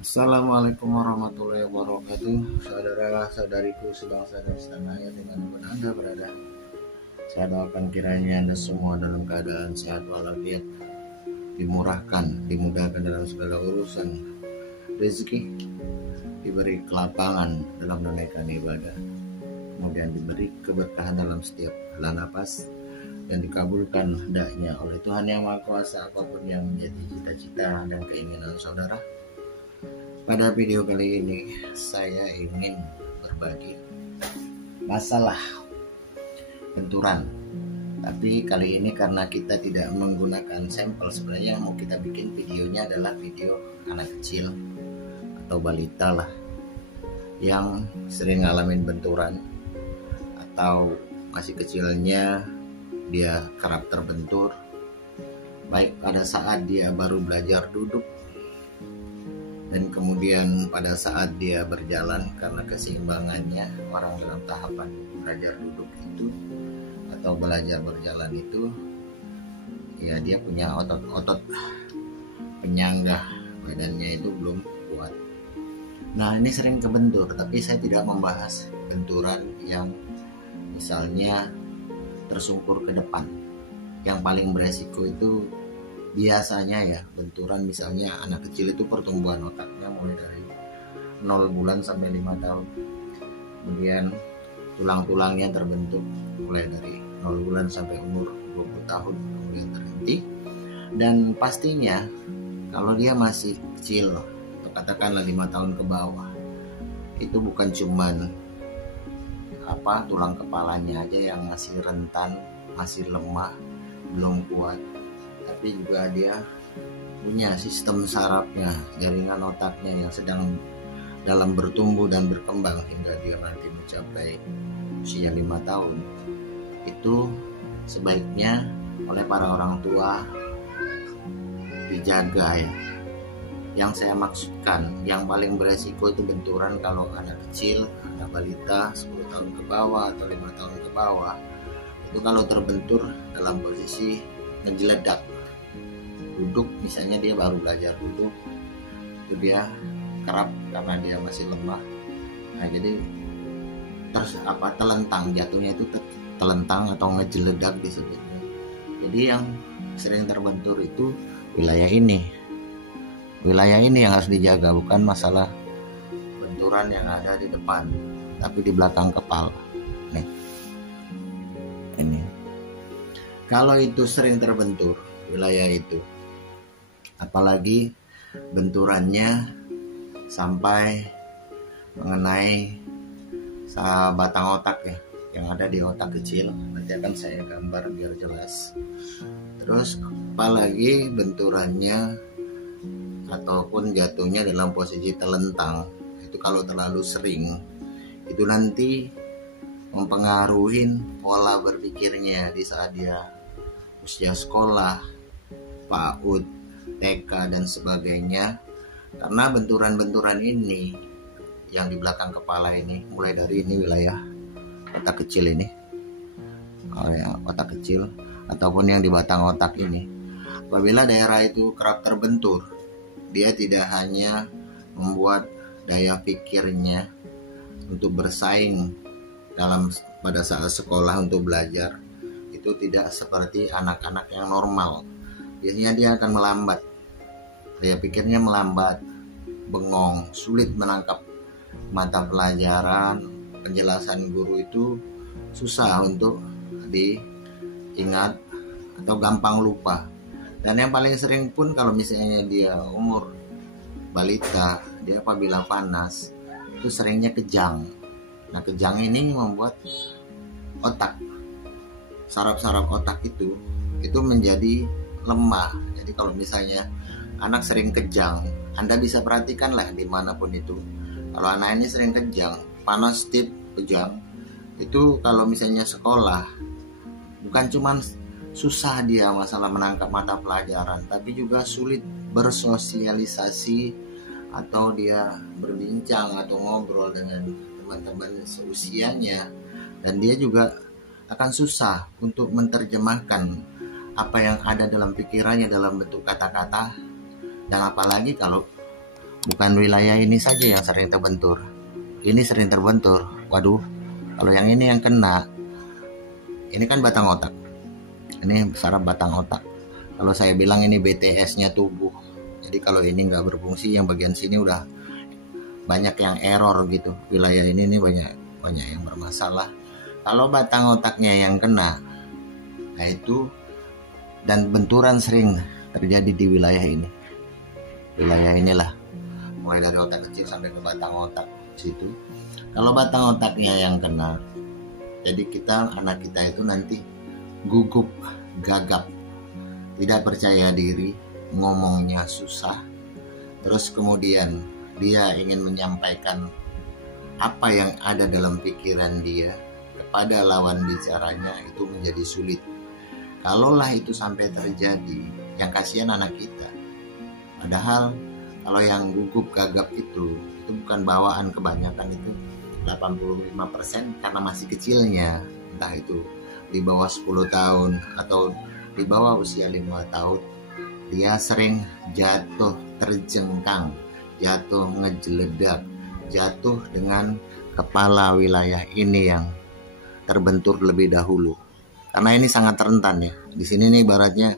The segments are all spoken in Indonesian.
Assalamualaikum warahmatullahi wabarakatuh. Saudara-saudariku sebangsa dan setanah air dimanapun Anda berada, saya doakan kiranya Anda semua dalam keadaan sehat walafiat, dimurahkan, dimudahkan dalam segala urusan, rezeki, diberi kelapangan dalam menunaikan ibadah, kemudian diberi keberkahan dalam setiap helaan napas, dan dikabulkan hendaknya oleh Tuhan Yang Maha Kuasa apapun yang menjadi cita-cita dan keinginan saudara. Pada video kali ini saya ingin berbagi masalah benturan. Tapi kali ini karena kita tidak menggunakan sampel, sebenarnya yang mau kita bikin videonya adalah video anak kecil atau balita lah yang sering ngalamin benturan atau masih kecilnya dia kerap terbentur, baik pada saat dia baru belajar duduk dan kemudian pada saat dia berjalan karena keseimbangannya orang dalam tahapan belajar duduk itu atau belajar berjalan itu ya dia punya otot-otot penyangga badannya itu belum kuat. Nah ini sering kebentur, tapi saya tidak membahas benturan yang misalnya tersungkur ke depan. Yang paling beresiko itu biasanya ya benturan, misalnya anak kecil itu pertumbuhan otaknya mulai dari 0 bulan sampai 5 tahun, kemudian tulang-tulangnya terbentuk mulai dari 0 bulan sampai umur 20 tahun kemudian terhenti. Dan pastinya kalau dia masih kecil atau katakanlah 5 tahun ke bawah, itu bukan cuman tulang kepalanya aja yang masih rentan, masih lemah, belum kuat, tapi juga dia punya sistem sarafnya, jaringan otaknya yang sedang dalam bertumbuh dan berkembang hingga dia nanti mencapai usia 5 tahun. Itu sebaiknya oleh para orang tua dijaga ya. Yang saya maksudkan, yang paling beresiko itu benturan kalau anak kecil, anak balita 10 tahun ke bawah atau 5 tahun ke bawah. Itu kalau terbentur dalam posisi ngejeledak duduk, misalnya dia baru belajar duduk, itu dia kerap karena dia masih lemah. Nah jadi telentang, jatuhnya itu telentang atau ngejeledak disebutnya. Jadi yang sering terbentur itu wilayah ini yang harus dijaga, bukan masalah benturan yang ada di depan, tapi di belakang kepala. Nih, ini kalau itu sering terbentur wilayah itu, apalagi benturannya sampai mengenai batang otak ya, yang ada di otak kecil. Nanti akan saya gambar biar jelas. Terus apalagi benturannya ataupun jatuhnya dalam posisi telentang, itu kalau terlalu sering, itu nanti mempengaruhi pola berpikirnya di saat dia usia sekolah, PAUD, TK dan sebagainya. Karena benturan-benturan ini yang di belakang kepala ini, mulai dari ini wilayah otak kecil ini, otak kecil ataupun yang di batang otak ini, apabila daerah itu kerap terbentur, dia tidak hanya membuat daya pikirnya untuk bersaing pada saat sekolah untuk belajar itu tidak seperti anak-anak yang normal. Biasanya dia akan melambat, daya pikirnya melambat, bengong, sulit menangkap mata pelajaran, penjelasan guru itu susah untuk diingat atau gampang lupa. Dan yang paling sering pun kalau misalnya dia umur balita, dia apabila panas itu seringnya kejang. Nah kejang ini membuat otak, saraf-saraf otak itu menjadi lemah. Jadi kalau misalnya anak sering kejang, Anda bisa perhatikanlah dimanapun itu. Kalau anak ini sering kejang, panas, tip, kejang, itu kalau misalnya sekolah, bukan cuman susah dia masalah menangkap mata pelajaran, tapi juga sulit bersosialisasi atau dia berbincang atau ngobrol dengan teman-teman seusianya, dan dia juga akan susah untuk menerjemahkan apa yang ada dalam pikirannya dalam bentuk kata-kata. Dan apalagi kalau bukan wilayah ini saja yang sering terbentur. Ini sering terbentur. Waduh, kalau yang ini yang kena, ini kan batang otak. Ini saraf batang otak. Kalau saya bilang ini BTS-nya tubuh. Jadi kalau ini nggak berfungsi, yang bagian sini udah banyak yang error gitu. Wilayah ini banyak yang bermasalah. Kalau batang otaknya yang kena, nah itu, dan benturan sering terjadi di wilayah ini. Wilayah inilah, mulai dari otak kecil sampai ke batang otak situ. Kalau batang otaknya yang kena, jadi anak kita itu nanti gugup, gagap, tidak percaya diri, ngomongnya susah. Terus kemudian dia ingin menyampaikan apa yang ada dalam pikiran dia kepada lawan bicaranya itu menjadi sulit. Kalaulah itu sampai terjadi, yang kasihan anak kita. Padahal kalau yang gugup gagap itu bukan bawaan, kebanyakan itu 85% karena masih kecilnya, entah itu di bawah 10 tahun atau di bawah usia 5 tahun, dia sering jatuh terjengkang, jatuh ngejeledak, jatuh dengan kepala wilayah ini yang terbentur lebih dahulu. Karena ini sangat rentan ya. Di sini nih ibaratnya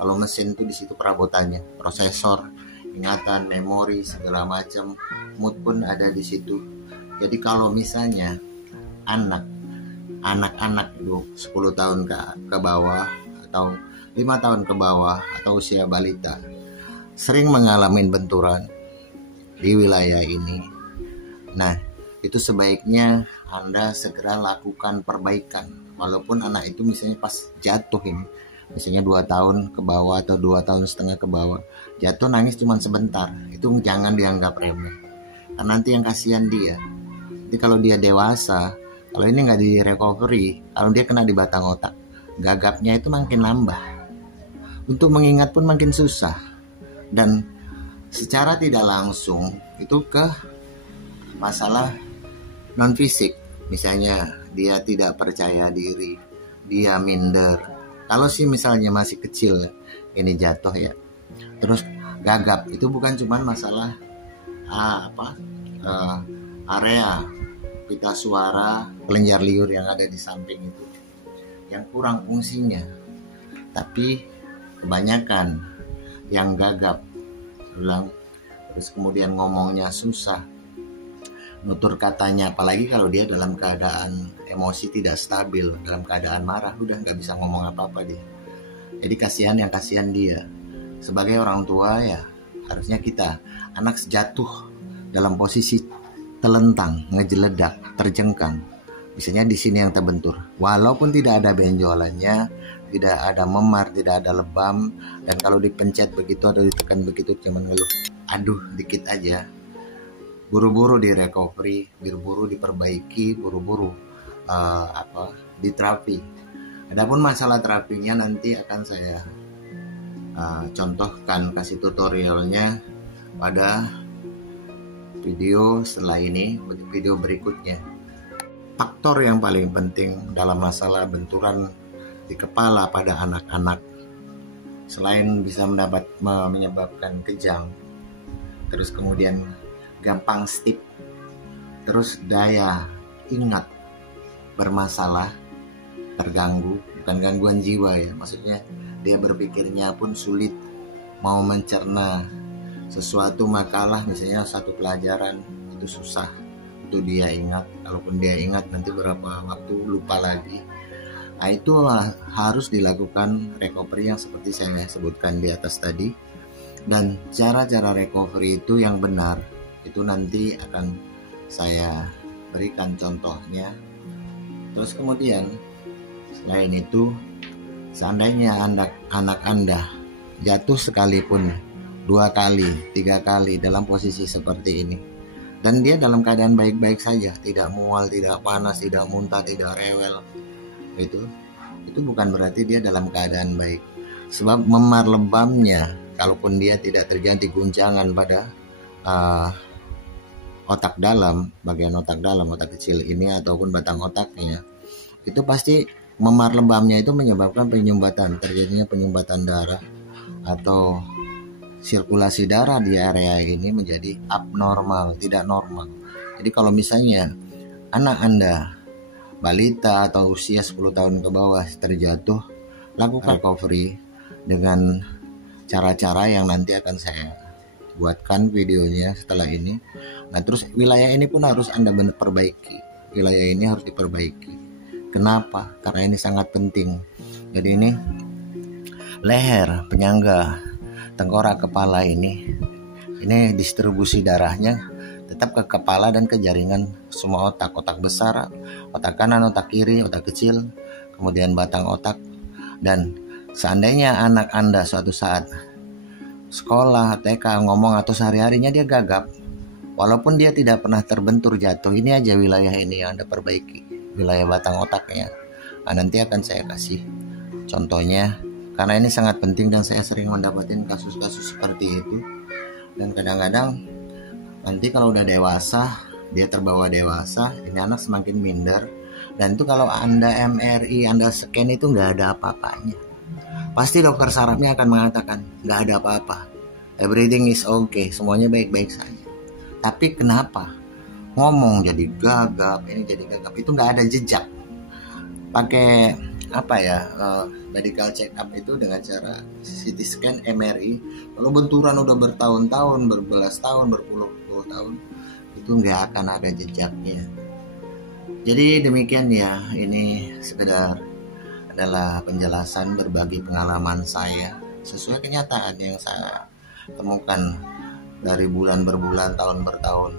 kalau mesin tuh di situ perabotannya, prosesor, ingatan, memori, segala macam, mood pun ada di situ. Jadi kalau misalnya anak-anak 10 tahun ke bawah atau 5 tahun ke bawah atau usia balita sering mengalami benturan di wilayah ini, nah itu sebaiknya Anda segera lakukan perbaikan. Walaupun anak itu misalnya pas jatuh ini, misalnya 2 tahun ke bawah atau 2 tahun setengah ke bawah, jatuh nangis cuma sebentar, itu jangan dianggap remeh, karena nanti yang kasihan dia. Jadi kalau dia dewasa, kalau ini nggak di recovery, kalau dia kena di batang otak, gagapnya itu makin nambah, untuk mengingat pun makin susah, dan secara tidak langsung itu ke masalah non fisik. Misalnya dia tidak percaya diri, dia minder. Kalau sih misalnya masih kecil ini jatuh ya, terus gagap, itu bukan cuma masalah area pita suara, kelenjar liur yang ada di samping itu yang kurang fungsinya, tapi kebanyakan yang gagap, terus kemudian ngomongnya susah, nutur katanya, apalagi kalau dia dalam keadaan emosi tidak stabil, dalam keadaan marah, udah nggak bisa ngomong apa-apa dia. Jadi yang kasihan dia. Sebagai orang tua ya harusnya kita, anak jatuh dalam posisi telentang, ngejeledak, terjengkang, misalnya di sini yang terbentur, walaupun tidak ada benjolannya, tidak ada memar, tidak ada lebam, dan kalau dipencet begitu atau ditekan begitu cuma ngeluh, aduh dikit aja, buru-buru di recovery, buru-buru diperbaiki, buru-buru diterapi. Adapun masalah terapinya nanti akan saya contohkan, kasih tutorialnya pada video setelah ini, video berikutnya. Faktor yang paling penting dalam masalah benturan di kepala pada anak-anak, selain bisa menyebabkan kejang, terus kemudian gampang stiff, terus daya ingat bermasalah, terganggu, bukan gangguan jiwa ya, maksudnya dia berpikirnya pun sulit, mau mencerna sesuatu makalah, misalnya satu pelajaran itu susah untuk dia ingat, kalaupun dia ingat nanti berapa waktu lupa lagi. Nah itu harus dilakukan recovery yang seperti saya sebutkan di atas tadi, dan cara-cara recovery itu yang benar itu nanti akan saya berikan contohnya. Terus kemudian selain itu, seandainya anak Anda jatuh sekalipun 2 kali, 3 kali dalam posisi seperti ini, dan dia dalam keadaan baik-baik saja, tidak mual, tidak panas, tidak muntah, tidak rewel, itu bukan berarti dia dalam keadaan baik. Sebab memar lebamnya, kalaupun dia tidak terjadi guncangan pada otak dalam, bagian otak dalam, otak kecil ini ataupun batang otaknya, itu pasti memar lebamnya itu menyebabkan penyumbatan, terjadinya penyumbatan darah atau sirkulasi darah di area ini menjadi abnormal, tidak normal. Jadi kalau misalnya anak Anda balita atau usia 10 tahun ke bawah terjatuh, lakukan recovery dengan cara-cara yang nanti akan saya buatkan videonya setelah ini. Nah, terus wilayah ini pun harus Anda perbaiki. Wilayah ini harus diperbaiki. Kenapa? Karena ini sangat penting. Jadi ini leher, penyangga, tengkorak, kepala ini distribusi darahnya tetap ke kepala dan ke jaringan semua otak besar, otak kanan, otak kiri, otak kecil, kemudian batang otak. Dan seandainya anak Anda suatu saat sekolah, TK, ngomong atau sehari-harinya dia gagap, walaupun dia tidak pernah terbentur jatuh, ini aja wilayah ini yang Anda perbaiki, wilayah batang otaknya. Nah, nanti akan saya kasih contohnya, karena ini sangat penting dan saya sering mendapatkan kasus-kasus seperti itu. Dan kadang-kadang nanti kalau udah dewasa, dia terbawa dewasa, ini anak semakin minder. Dan itu kalau Anda MRI, Anda scan itu nggak ada apa-apanya. Pasti dokter sarafnya akan mengatakan nggak ada apa-apa, everything is okay, semuanya baik-baik saja. Tapi kenapa ngomong jadi gagap, ini jadi gagap, itu nggak ada jejak. Pakai medical check up itu dengan cara CT scan, MRI. Kalau benturan udah bertahun-tahun, berbelas tahun, berpuluh-puluh tahun, itu nggak akan ada jejaknya. Jadi demikian ya, ini sekedar adalah penjelasan berbagi pengalaman saya sesuai kenyataan yang saya temukan dari bulan berbulan, tahun bertahun,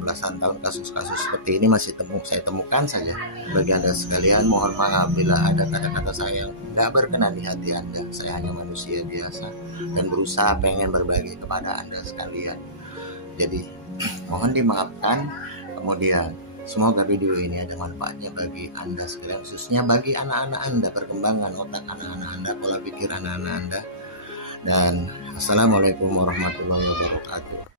belasan tahun. Kasus-kasus seperti ini masih saya temukan saja. Bagi Anda sekalian, mohon maaf bila ada kata-kata saya yang tidak berkenan di hati Anda. Saya hanya manusia biasa dan berusaha pengen berbagi kepada Anda sekalian. Jadi mohon dimaafkan. Kemudian semoga video ini ada manfaatnya bagi Anda sekalian, khususnya bagi anak-anak Anda, perkembangan otak anak-anak Anda, pola pikir anak-anak Anda. Dan assalamualaikum warahmatullahi wabarakatuh.